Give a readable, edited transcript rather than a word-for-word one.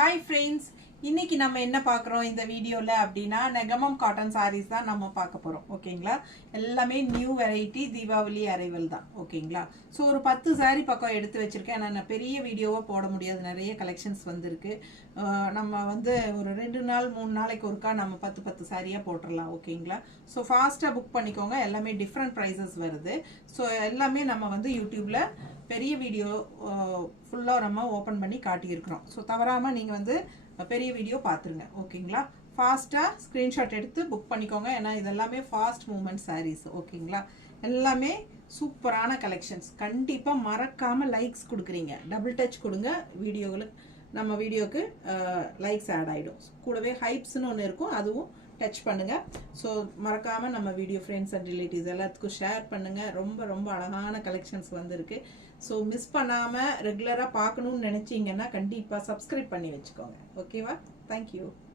Hi friends, இன்னைக்கு நம்ம என்ன பார்க்குறோம் இந்த வீடியோல அப்படின்னா நெகமம் காட்டன் sarees தான் நம்ம பார்க்க போறோம். ஓகேங்களா? எல்லாமே நியூ வெரைட்டி தீபாவளி அரைவல் தான். ஓகேங்களா? ஸோ ஒரு 10 saree பக்கம் எடுத்து வச்சிருக்கேன். நான் பெரிய வீடியோவா போட முடியாது, நிறைய கலெக்ஷன்ஸ் வந்திருக்கு. நம்ம வந்து ஒரு 2 நாள் 3 நாளைக்கு ஒருக்கா நம்ம 10 சாரியாக போட்டுடலாம். ஓகேங்களா? ஸோ ஃபாஸ்ட்டாக புக் பண்ணிக்கோங்க. எல்லாமே டிஃப்ரெண்ட் ப்ரைஸஸ் வருது. ஸோ எல்லாமே நம்ம வந்து யூடியூப்ல பெரிய வீடியோ ஃபுல்லாக நம்ம ஓப்பன் பண்ணி காட்டியிருக்கிறோம். ஸோ தவறாமல் நீங்கள் வந்து பெரிய வீடியோ பார்த்துருங்க. ஓகேங்களா? ஃபாஸ்ட்டாக ஸ்க்ரீன்ஷாட் எடுத்து புக் பண்ணிக்கோங்க. ஏன்னா இதெல்லாமே ஃபாஸ்ட் மூவ்மெண்ட் சாரீஸ். ஓகேங்களா? எல்லாமே சூப்பரான கலெக்ஷன்ஸ். கண்டிப்பாக மறக்காமல் லைக்ஸ் கொடுக்குறீங்க. டபுள் டச் கொடுங்க. நம்ம வீடியோக்கு லைக்ஸ் ஆட் ஆகிடும். கூடவே ஹைப்ஸ்னு ஒன்று இருக்கும், அதுவும் டச் பண்ணுங்கள். ஸோ மறக்காமல் நம்ம வீடியோ ஃப்ரெண்ட்ஸ் அண்ட் ரிலேட்டிவ்ஸ் எல்லாத்துக்கும் ஷேர் பண்ணுங்கள். ரொம்ப ரொம்ப அழகான கலெக்ஷன்ஸ் வந்திருக்கு. ஸோ மிஸ் பண்ணாமல் ரெகுலராக பார்க்கணுன்னு நினச்சிங்கன்னா கண்டிப்பாக சப்ஸ்கிரைப் பண்ணி வச்சுக்கோங்க. ஓகேவா? தேங்க்யூ.